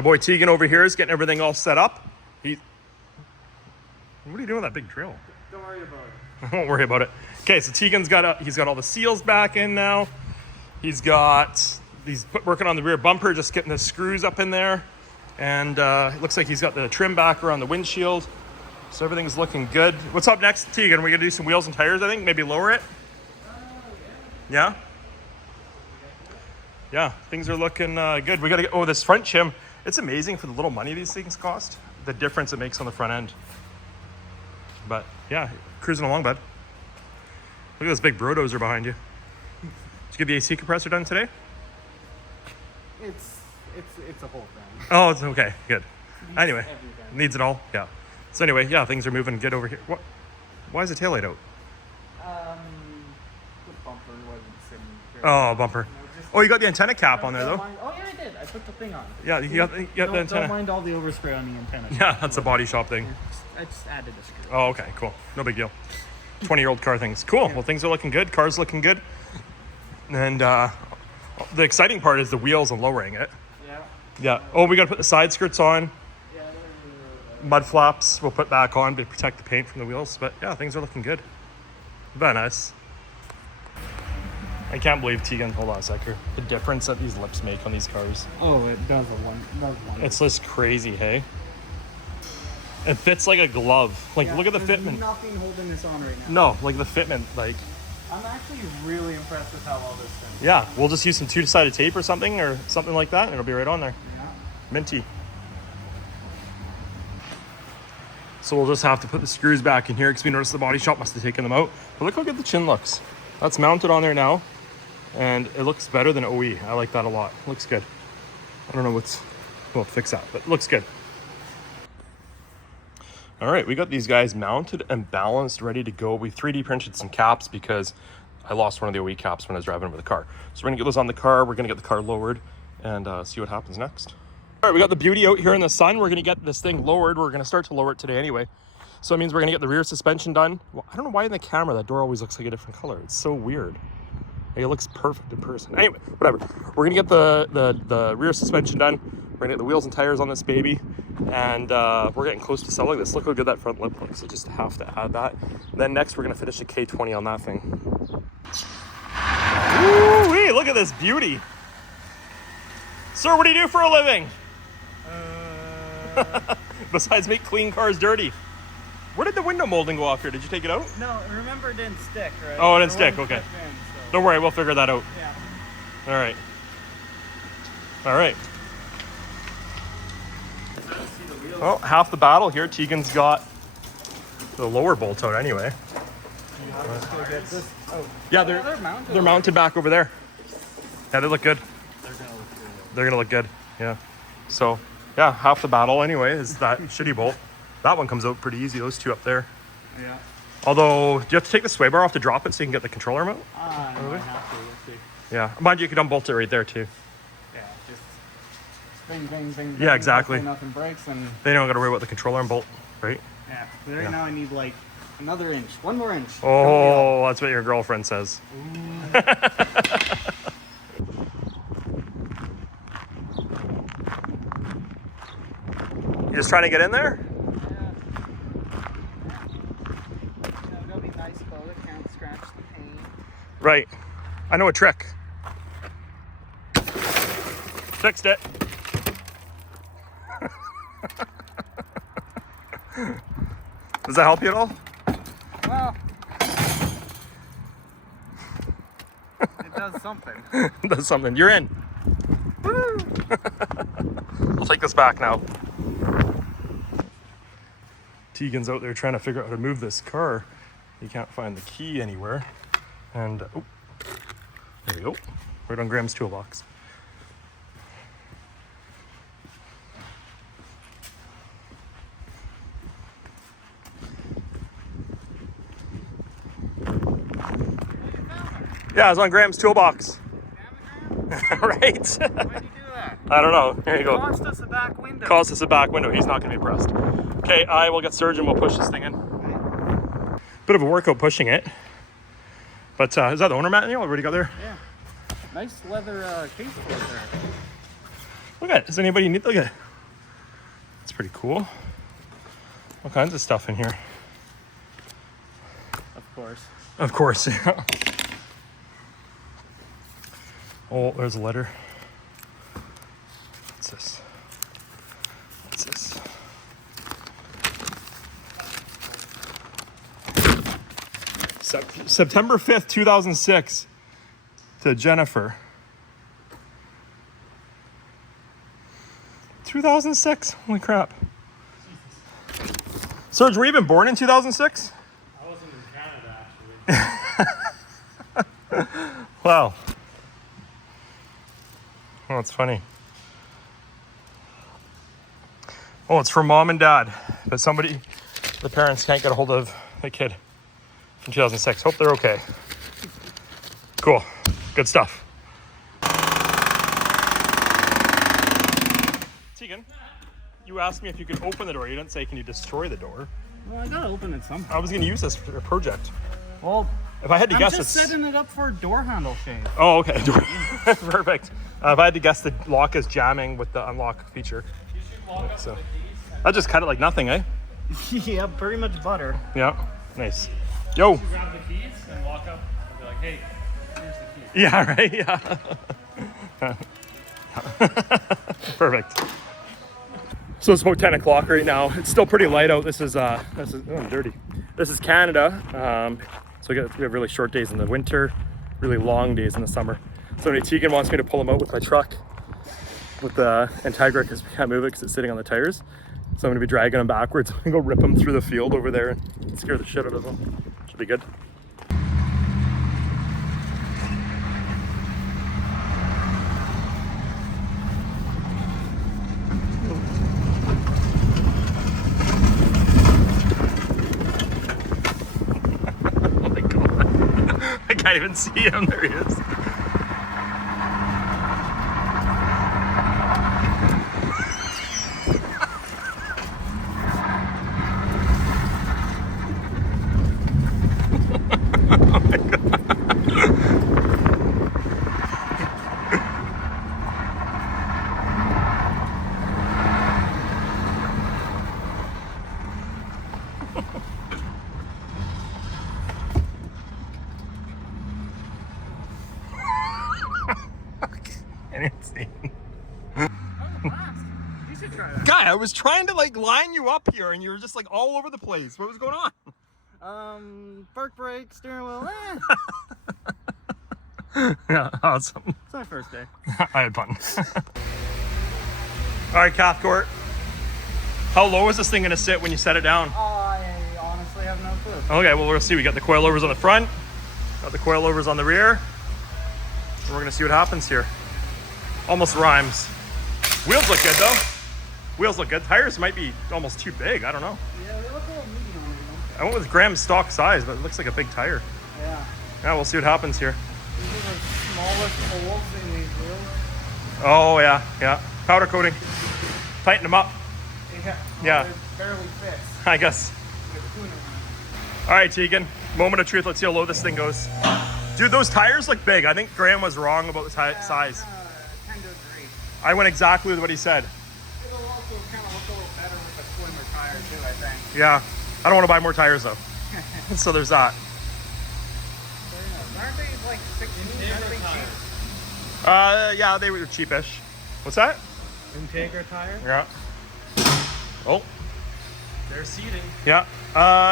My boy Tegan over here is getting everything all set up. What are you doing with that big drill? Don't worry about it. I won't worry about it. Okay, so Tegan's he's got all the seals back in now. He's working on the rear bumper, just getting the screws up in there. And it looks like he's got the trim back around the windshield. So everything's looking good. What's up next, Tegan? We're gonna do some wheels and tires, I think. Maybe lower it. Yeah? Yeah, things are looking good. We gotta get, this front shim. It's amazing for the little money these things cost, the difference it makes on the front end. But yeah, cruising along, bud. Look at this big brodozer behind you. Did you get the AC compressor done today? It's a whole thing. Oh, it's okay, good. Anyway, needs it all, yeah. So anyway, yeah, things are moving good over here. What? Why is the taillight out? The bumper wasn't sitting here. Oh, bumper. Oh, you got the antenna cap on there, though. Oh, yeah, I did. I put the thing on. Yeah, you got the antenna. Don't mind all the overspray on the antenna. Yeah, that's a body shop thing. I just added a screw. Oh, okay, cool. No big deal. 20-year-old car things. Cool. Yeah. Well, things are looking good. Car's looking good. And the exciting part is the wheels and lowering it. Yeah. Yeah. Oh, we got to put the side skirts on. Mud flaps we'll put back on to protect the paint from the wheels. But yeah, things are looking good. Very nice. I can't believe Tegan, hold on a sec here. The difference that these lips make on these cars. Oh, it does one. It's just crazy, hey? It fits like a glove. Like, yeah, look at the fitment. There's nothing holding this on right now. No, like the fitment, like. I'm actually really impressed with how well this fits. Yeah, we'll just use some two-sided tape or something like that, and it'll be right on there. Yeah. Minty. So we'll just have to put the screws back in here because we noticed the body shop must have taken them out. But look how good the chin looks. That's mounted on there now, and it looks better than OE. I like that a lot. Looks good. I don't know we'll fix that, but it looks good. All right, we got these guys mounted and balanced, ready to go. We 3D printed some caps because I lost one of the OE caps when I was driving over the car. So we're gonna get those on the car. We're gonna get the car lowered and see what happens next. All right, we got the beauty out here in the sun. We're gonna get this thing lowered. We're gonna start to lower it today anyway. So it means we're gonna get the rear suspension done. Well, I don't know why in the camera that door always looks like a different color. It's so weird. Like, it looks perfect in person. Anyway, whatever. We're gonna get the rear suspension done. We're gonna get the wheels and tires on this baby. And we're getting close to selling this. Look how good that front lip looks. I just have to add that. Then next we're gonna finish the K20 on that thing. Ooh-wee, look at this beauty. Sir, what do you do for a living? Besides make clean cars dirty. Where did the window molding go off here? Did you take it out? No, remember it didn't stick, right? Oh, it didn't stick, okay. In, so. Don't worry, we'll figure that out. Yeah. All right. All right. Well, half the battle here. Tegan's got the lower bolt out anyway. Yeah, they're mounted back over there. Yeah, they look good. They're gonna look good. Yeah. So, yeah, half the battle anyway is that shitty bolt. That one comes out pretty easy. Those two up there. Yeah. Although, do you have to take the sway bar off to drop it so you can get the controller out? No, I have to. We'll see. Yeah. Mind you, you can unbolt it right there too. Yeah, just bing, bing, bing. Yeah, exactly. Nothing breaks and. They don't got to worry about the controller and bolt, right? Yeah. But right now I need like another inch, one more inch. Oh, that's what your girlfriend says. You just trying to get in there? It'll be nice though. It can't scratch the paint. Right. I know a trick. Fixed it. Does that help you at all? Well, it does something. It does something. You're in. Woo! I'll take this back now. Tegan's out there trying to figure out how to move this car. He can't find the key anywhere. And, oh, there we go. Right on Graham's toolbox. Yeah, it's on Graham's toolbox. Right? Why'd you do that? I don't know. Here you go. Cost us a back window. Cost us a back window. He's not going to be impressed. Okay, I will get Serge and we'll push this thing in. Bit of a workout pushing it. But is that the owner manual? Already got there? Yeah. Nice leather case for it there. Look at it. Does anybody need? Look at it. That's pretty cool. All kinds of stuff in here. Of course. Of course, yeah. Oh, there's a letter. What's this? What's this? September 5th, 2006 to Jennifer. 2006? Holy crap. Serge, were you even born in 2006? I wasn't in Canada, actually. Wow. Oh, it's funny. Oh, it's from mom and dad, but the parents can't get a hold of the kid from 2006. Hope they're okay. Cool. Good stuff. Tegan, you asked me if you could open the door. You didn't say, can you destroy the door? Well, I gotta open it somehow. I was going to use this for a project. Well, If I had to guess, I'm just setting it up for a door handle shade. Oh, okay. Perfect. If I had to guess, the lock is jamming with the unlock feature. You should walk up So to the keys I just cut it like nothing, eh? Yeah, pretty much butter. Yeah. Nice. Yo. and grab the keys and walk up and be like, hey, here's the keys. Yeah, right? Yeah. Perfect. So it's about 10 o'clock right now. It's still pretty light out. This is oh, I'm dirty. This is Canada. So we have really short days in the winter, really long days in the summer. So Tegan wants me to pull him out with my truck with the Integra because we can't move it because it's sitting on the tires. So I'm gonna be dragging him backwards. I'm gonna go rip him through the field over there and scare the shit out of him. Should be good. Oh my god. I can't even see him. There he is. You should try that. Guy, I was trying to like line you up here and you were just like all over the place. What was going on? Park brake, steering wheel. Yeah, awesome. It's my first day. I had fun. All right, Cathcourt. How low is this thing gonna sit when you set it down? I honestly have no clue. Okay, well, we'll see. We got the coilovers on the front, got the coilovers on the rear, and we're gonna see what happens here. Almost rhymes. Wheels look good though. Wheels look good. Tires might be almost too big. I don't know. Yeah, they look a little medium on me I went with Graham's stock size, but it looks like a big tire. though. Yeah. Yeah, we'll see what happens here. These are the smallest holes in these wheels. Oh yeah, yeah. Powder coating. Tighten them up. Yeah. Yeah. They barely fits. I guess. With tuna on All right, Tegan. Moment of truth. Let's see how low this thing goes. Dude, those tires look big. I think Graham was wrong about the it. size. I tend to agree. I went exactly with what he said. It'll also kind of look a little better with a slimmer tire too, I think. Yeah. I don't want to buy more tires though. So there's that. Aren't they like 16? Aren't they cheap? Yeah, they were cheapish. What's that? Integra tire. Yeah. Oh, They're seating. yeah.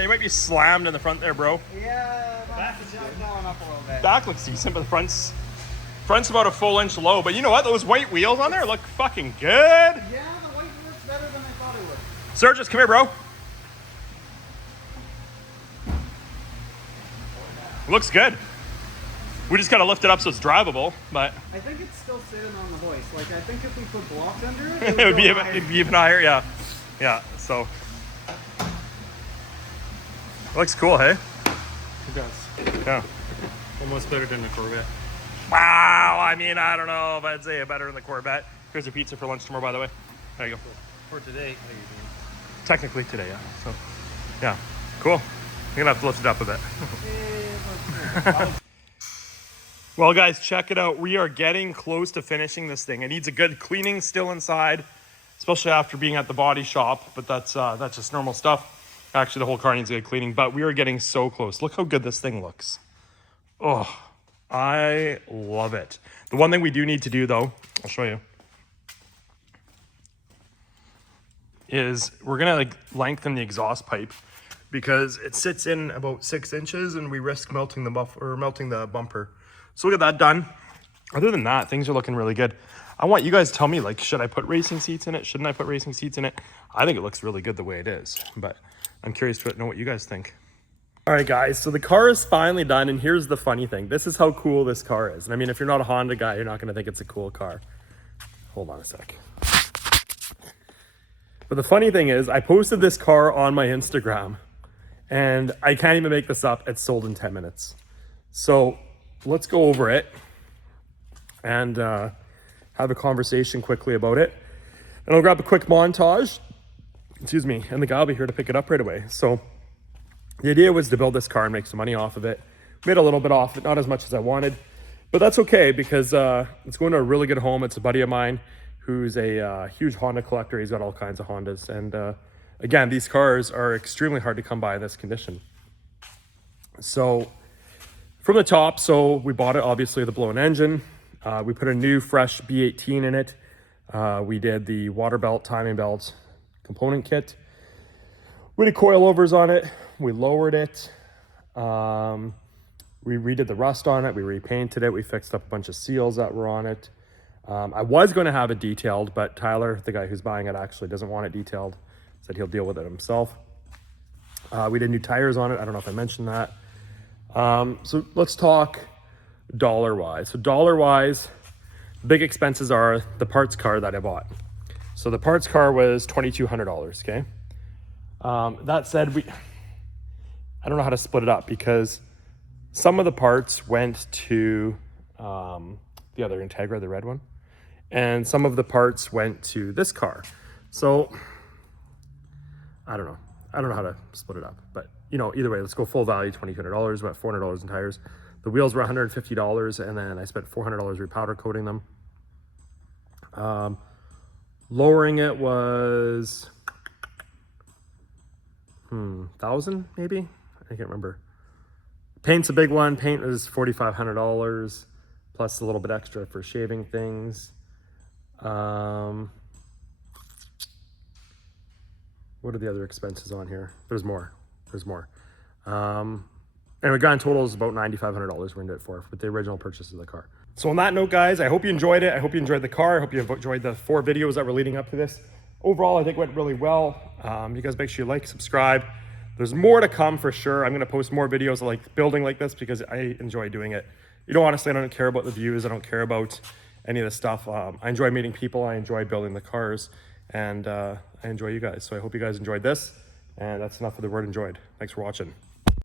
You might be slammed in the front there, bro. Yeah, Back that's is just good. going up a little bit. Back looks decent, but the front's about a full inch low. But you know what? Those white wheels on there look fucking good. Yeah, the white works better than I thought it would. Sergius, come here, bro. Looks good. We just gotta lift it up so it's drivable, but I think it's still sitting on the hoist. Like, I think if we put blocks under it, it would be go higher. it'd be even higher. Yeah, yeah. So looks cool, hey? It does. Yeah. Almost better than the Corvette. Wow. I mean, I don't know if I'd say it better than the Corvette. Here's your pizza for lunch tomorrow, by the way. There you go. For today, how you doing? Technically today, yeah. So, yeah, cool. You're gonna have to lift it up a bit. Well, guys, check it out. We are getting close to finishing this thing. It needs a good cleaning still inside. especially after being at the body shop, but that's just normal stuff. Actually, the whole car needs a good cleaning, but we are getting so close. Look how good this thing looks. Oh, I love it. The one thing we do need to do though, I'll show you, is we're gonna like lengthen the exhaust pipe because it sits in about 6 inches and we risk melting the bumper. So we'll get that done. Other than that, things are looking really good. I want you guys to tell me, like, should I put racing seats in it? Shouldn't I put racing seats in it? I think it looks really good the way it is, but I'm curious to know what you guys think. All right, guys, so the car is finally done, and here's the funny thing. This is how cool this car is. And I mean, if you're not a Honda guy, you're not gonna think it's a cool car. Hold on a sec. But the funny thing is, I posted this car on my Instagram, and I can't even make this up. It's sold in 10 minutes. So let's go over it and have a conversation quickly about it. And I'll grab a quick montage, excuse me, and the guy will be here to pick it up right away. So the idea was to build this car and make some money off of it. Made a little bit off it, not as much as I wanted, but that's okay because it's going to a really good home. It's a buddy of mine who's a huge Honda collector. He's got all kinds of Hondas. And again, these cars are extremely hard to come by in this condition. So from the top, so we bought it, obviously the blown engine. We put a new fresh B18 in it. We did the water belt, timing belt component kit. We did coilovers on it. We lowered it. We redid the rust on it. We repainted it. We fixed up a bunch of seals that were on it. I was going to have it detailed, but Tyler, the guy who's buying it, actually doesn't want it detailed. Said he'll deal with it himself. We did new tires on it. I don't know if I mentioned that. So let's talk dollar-wise. So dollar-wise, big expenses are the parts car that I bought. So the parts car was $2,200, okay? That said, I don't know how to split it up because some of the parts went to the other Integra, the red one, and some of the parts went to this car. So I don't know how to split it up, but you know, either way, let's go full value, $2,200, about $400 in tires. The wheels were $150, and then I spent $400 repowder coating them. Lowering it was $1,000 maybe. I can't remember. Paint's a big one. Paint was $4,500 plus a little bit extra for shaving things. What are the other expenses on here? There's more. Anyway, gun total is about $9,500 we ended it for with the original purchase of the car. So on that note, guys, I hope you enjoyed it. I hope you enjoyed the car. I hope you enjoyed the 4 videos that were leading up to this. Overall, I think it went really well. You guys make sure you like, subscribe. There's more to come for sure. I'm going to post more videos of like building like this because I enjoy doing it. You know, honestly, I don't care about the views. I don't care about any of this stuff. I enjoy meeting people. I enjoy building the cars, and I enjoy you guys. So I hope you guys enjoyed this, and that's enough of the word enjoyed. Thanks for watching.